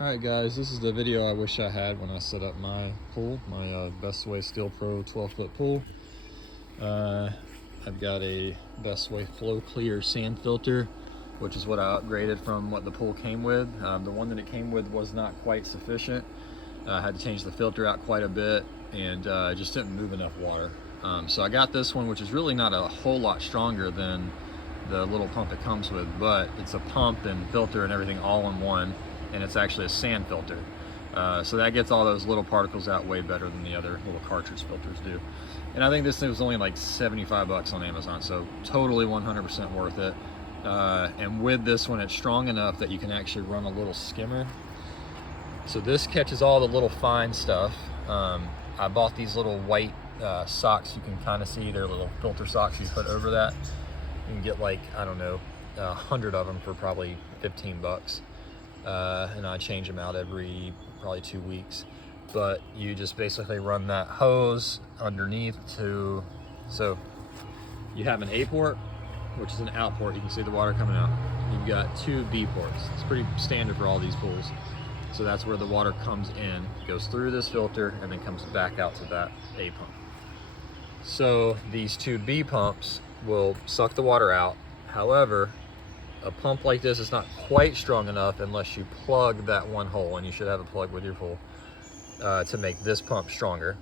Alright guys, this is the video I wish I had when I set up my pool, my Bestway Steel Pro 12-foot pool. I've got a Bestway Flow Clear sand filter, which is what I upgraded from what the pool came with. The one that it came with was not quite sufficient. I had to change the filter out quite a bit, and it just didn't move enough water. So I got this one, which is really not a whole lot stronger than the little pump it comes with, but it's a pump and filter and everything all in one, and it's actually a sand filter. So that gets all those little particles out way better than the other little cartridge filters do. And I think this thing was only like 75 bucks on Amazon, so totally 100% worth it. And with this one, it's strong enough that you can actually run a little skimmer. So this catches all the little fine stuff. I bought these little white socks. You can kind of see they're little filter socks you put over that. You can get like, I don't know, 100 of them for probably 15 bucks. And I change them out every probably 2 weeks. But you just basically run that hose underneath to, so you have an A port, which is an out port. You can see the water coming out. You've got 2 B ports. It's pretty standard for all these pools. So that's where the water comes in, goes through this filter, and then comes back out to that A pump. So these 2 B pumps will suck the water out. However, a pump like this is not quite strong enough unless you plug that one hole, and you should have a plug with your pool to make this pump stronger.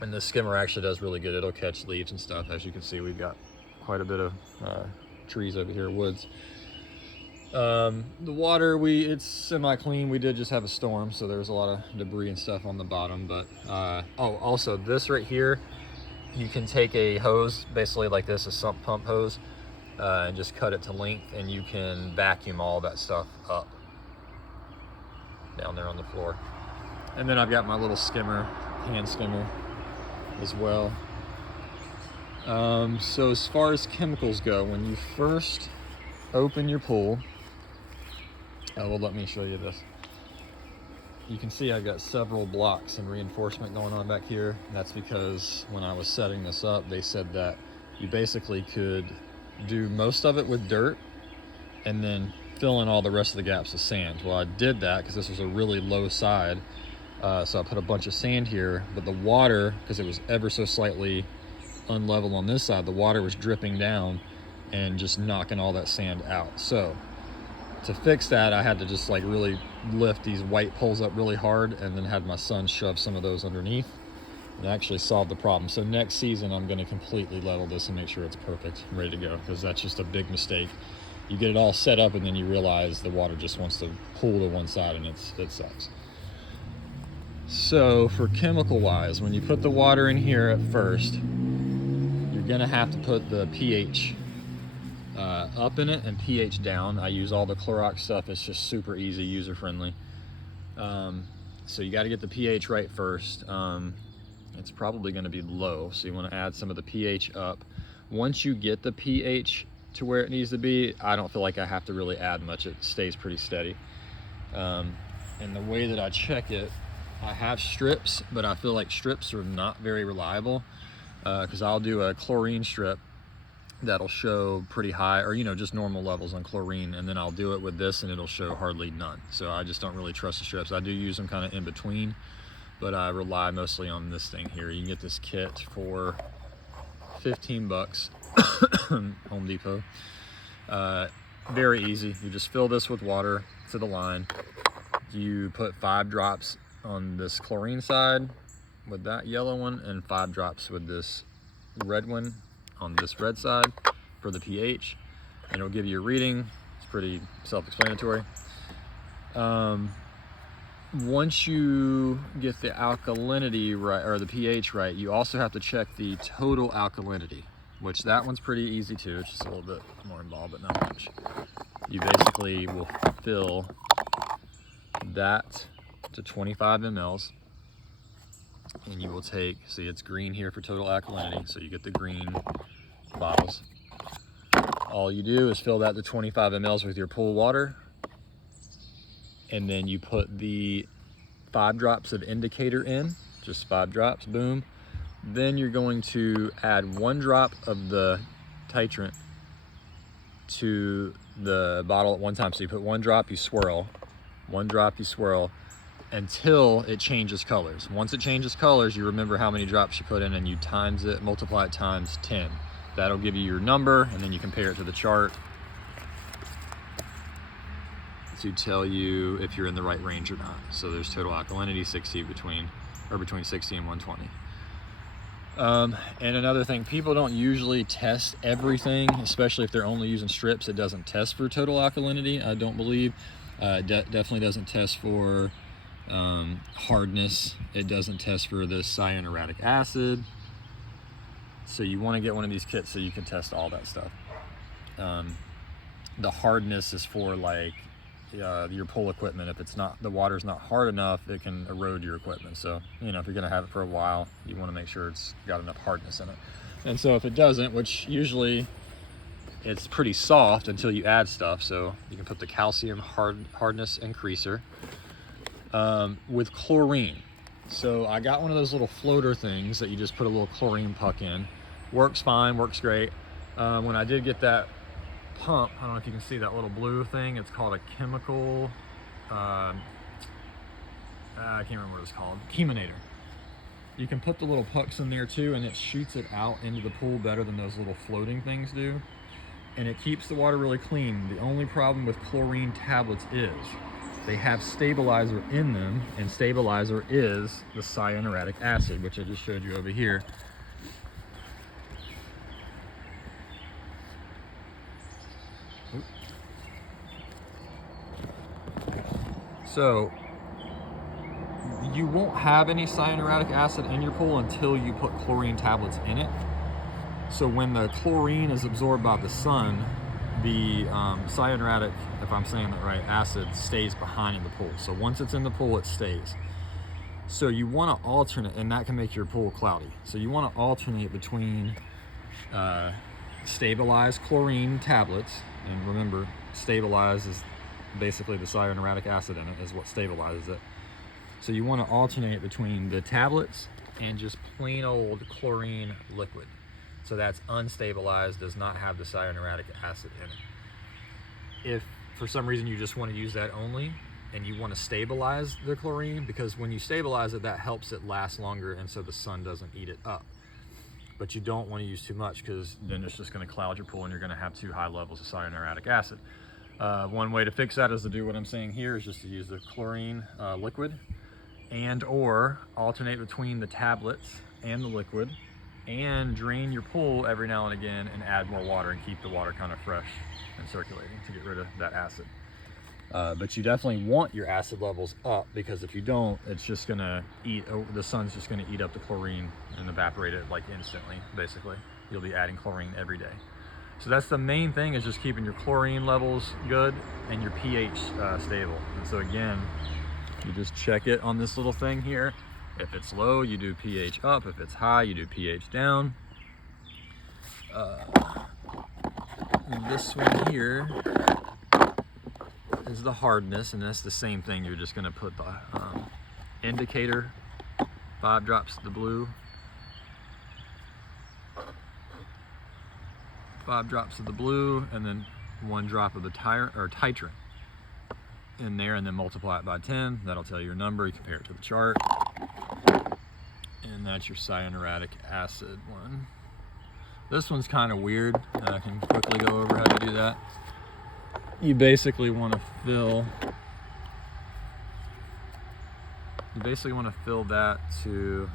And this skimmer actually does really good. It'll catch leaves and stuff. As you can see, we've got quite a bit of trees over here, woods. The water, it's semi-clean. We did just have a storm, so there's a lot of debris and stuff on the bottom. But oh, also this right here, you can take a hose, basically like this, a sump pump hose, and just cut it to length, and you can vacuum all that stuff up down there on the floor. And then I've got my little skimmer, hand skimmer as well. So as far as chemicals go, when you first open your pool, well, let me show you this. You can see I've got several blocks and reinforcement going on back here. And that's because when I was setting this up, they said that you basically could do most of it with dirt and then fill in all the rest of the gaps with sand. Well, I did that because this was a really low side. So I put a bunch of sand here, but the water, because it was ever so slightly unlevel on this side, the water was dripping down and just knocking all that sand out. So to fix that, I had to just like really lift these white poles up really hard, and then had my son shove some of those underneath, and actually solved the problem. So next season, I'm gonna completely level this and make sure it's perfect, ready to go, because that's just a big mistake. You get it all set up and then you realize the water just wants to pool to one side, and it sucks. So for chemical wise, when you put the water in here at first, you're gonna have to put the pH up in it and pH down. I use all the Clorox stuff. It's just super easy, user friendly. So you got to get the pH right first. It's probably going to be low, so you want to add some of the pH up. Once you get the pH to where it needs to be, I don't feel like I have to really add much. It stays pretty steady. And the way that I check it, I have strips, but I feel like strips are not very reliable, because I'll do a chlorine strip that'll show pretty high, or just normal levels on chlorine, and then I'll do it with this and it'll show hardly none. So I just don't really trust the strips. I do use them kind of in between, but I rely mostly on this thing here. You can get this kit for 15 bucks, Home Depot. Very easy. You just fill this with water to the line. You put 5 drops on this chlorine side with that yellow one, and 5 drops with this red one on this red side for the pH, and it'll give you a reading. It's pretty self-explanatory. Once you get the alkalinity right, or the pH right, you also have to check the total alkalinity, which that one's pretty easy too. It's just a little bit more involved, but not much. You basically will fill that to 25 mLs, and you will take, see it's green here for total alkalinity, so you get the green bottles. All you do is fill that to 25 mLs with your pool water, and then you put the 5 drops of indicator in, just 5 drops, boom. Then you're going to add 1 drop of the titrant to the bottle at one time. So you put 1 drop, you swirl, 1 drop you swirl until it changes colors. Once it changes colors, you remember how many drops you put in and you times it, multiply it times 10. That'll give you your number, and then you compare it to the chart to tell you if you're in the right range or not. So there's total alkalinity, between 60 and 120. And another thing, people don't usually test everything, especially if they're only using strips. It doesn't test for total alkalinity, I don't believe. Definitely doesn't test for hardness. It doesn't test for the cyanuric acid. So you want to get one of these kits so you can test all that stuff. The hardness is for like your pool equipment. If it's not, the water's not hard enough, it can erode your equipment. So, you know, if you're going to have it for a while, you want to make sure it's got enough hardness in it. And so if it doesn't, which usually it's pretty soft until you add stuff, so you can put the calcium hardness increaser with chlorine. So I got one of those little floater things that you just put a little chlorine puck in. Works fine, works great. When I did get that pump, I don't know if you can see that little blue thing, it's called a chemical, I can't remember what it's called, Cheminator. You can put the little pucks in there too, and it shoots it out into the pool better than those little floating things do. And it keeps the water really clean. The only problem with chlorine tablets is they have stabilizer in them, and stabilizer is the cyanuric acid, which I just showed you over here. So you won't have any cyanuric acid in your pool until you put chlorine tablets in it. So when the chlorine is absorbed by the sun, the cyanuric, if I'm saying that right, acid stays behind in the pool. So once it's in the pool, it stays. So you want to alternate, and that can make your pool cloudy. So you want to alternate between stabilized chlorine tablets, and remember, stabilize is basically the cyanuric acid in it is what stabilizes it. So you want to alternate between the tablets and just plain old chlorine liquid. So that's unstabilized, does not have the cyanuric acid in it. If for some reason you just want to use that only, and you want to stabilize the chlorine, because when you stabilize it, that helps it last longer, and so the sun doesn't eat it up. But you don't want to use too much, because then it's just going to cloud your pool and you're going to have too high levels of cyanuric acid. One way to fix that is to do what I'm saying here, is just to use the chlorine liquid, and or alternate between the tablets and the liquid, and drain your pool every now and again and add more water and keep the water kind of fresh and circulating to get rid of that acid. But you definitely want your acid levels up, because if you don't, it's just gonna the sun's just gonna eat up the chlorine and evaporate it like instantly, basically. You'll be adding chlorine every day. So that's the main thing, is just keeping your chlorine levels good and your pH stable. And so again, you just check it on this little thing here. If it's low, you do pH up. If it's high, you do pH down. This one here is the hardness, and that's the same thing. You're just gonna put the indicator, 5 drops of the blue, 5 drops of the blue, and then 1 drop of the titrant in there, and then multiply it by 10. That'll tell you your number. You compare it to the chart, and that's your cyanuric acid one. This one's kind of weird. I can quickly go over how to do that. You basically want to fill that to,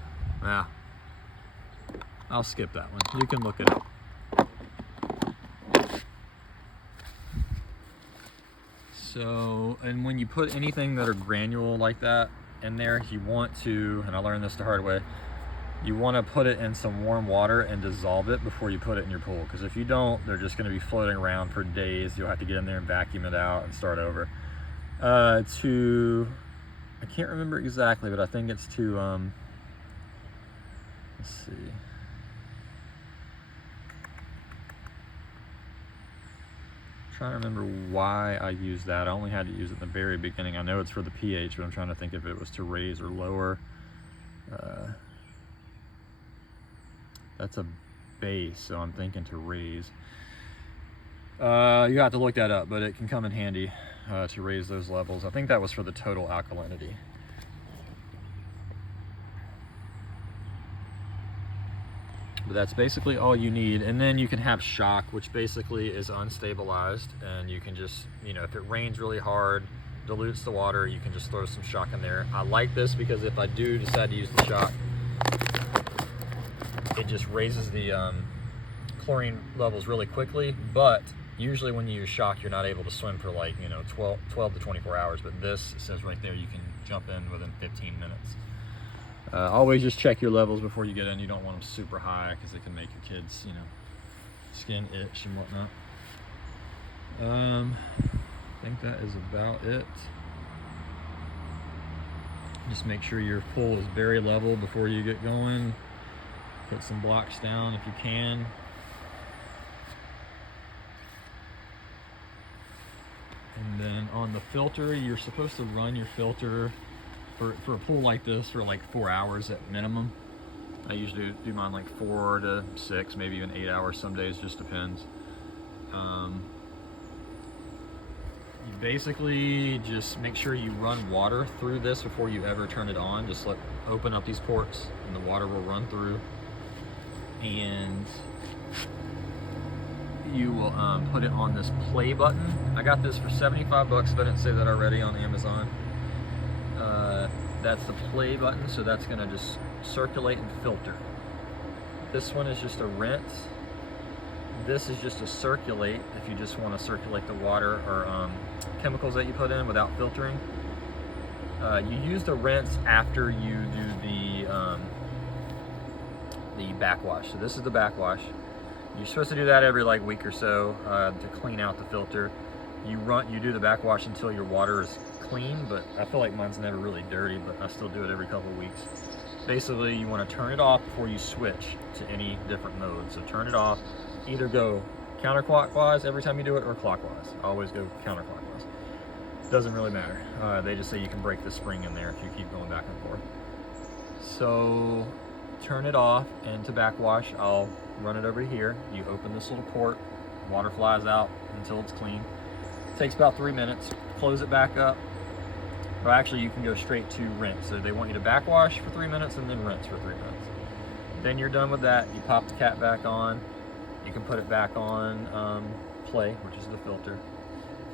I'll skip that one. You can look it up. So, and when you put anything that are granule like that in there, you want to, and I learned this the hard way, you want to put it in some warm water and dissolve it before you put it in your pool. Because if you don't, they're just going to be floating around for days. You'll have to get in there and vacuum it out and start over. I can't remember exactly, but I think it's to, let's see. Trying to remember why I used that. I only had to use it in the very beginning. I know it's for the pH, but I'm trying to think if it was to raise or lower. That's a base, so I'm thinking to raise. You have to look that up, but it can come in handy. to raise those levels. I think that was for the total alkalinity. But that's basically all you need. And then you can have shock, which basically is unstabilized, and you can just, you know, if it rains really hard, dilutes the water, you can just throw some shock in there. I like this because if I do decide to use the shock, it just raises the chlorine levels really quickly. But usually when you use shock, you're not able to swim for like, you know, 12 to 24 hours. But this says right there you can jump in within 15 minutes. Always just check your levels before you get in. You don't want them super high because it can make your kids, you know, skin itch and whatnot. I think that is about it. Just make sure your pool is very level before you get going. Put some blocks down if you can. And then on the filter, you're supposed to run your filter for a pool like this for like 4 hours at minimum. I usually do mine like 4 to 6, maybe even 8 hours some days, just depends. You basically just make sure you run water through this before you ever turn it on. Just open up these ports and the water will run through. And you will put it on this play button. I got this for 75 bucks if I didn't say that already, on Amazon. That's the play button, so that's gonna just circulate and filter. This one is just a rinse. This is just a circulate if you just want to circulate the water or chemicals that you put in without filtering. You use the rinse after you do the backwash. So this is the backwash. You're supposed to do that every like week or so to clean out the filter. You do the backwash until your water is clean, but I feel like mine's never really dirty, but I still do it every couple of weeks. Basically, you want to turn it off before you switch to any different mode. So turn it off. Either go counterclockwise every time you do it or clockwise. Always go counterclockwise. Doesn't really matter. They just say you can break the spring in there if you keep going back and forth. So turn it off, and to backwash, I'll run it over here. You open this little port, water flies out until it's clean. It takes about 3 minutes. Close it back up. Or actually, you can go straight to rinse. So they want you to backwash for 3 minutes and then rinse for 3 minutes. Then you're done with that. You pop the cap back on. You can put it back on play, which is the filter.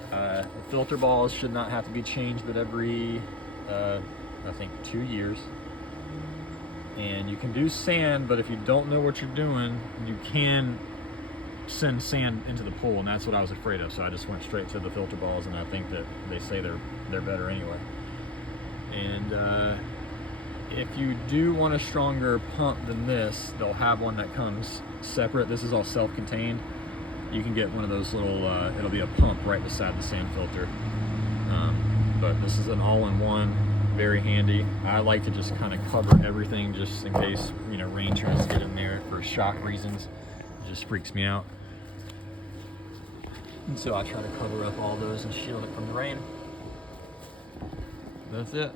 The filter balls should not have to be changed, but every, I think, 2 years. And you can do sand, but if you don't know what you're doing, you can send sand into the pool, and that's what I was afraid of. So I just went straight to the filter balls, and I think that they say they're better anyway. And if you do want a stronger pump than this, they'll have one that comes separate. This is all self-contained. You can get one of those little, it'll be a pump right beside the sand filter. But this is an all-in-one, very handy. I like to just kind of cover everything just in case, you know, rain tries to get in there for shock reasons. It just freaks me out. And so I try to cover up all those and shield it from the rain. That's it.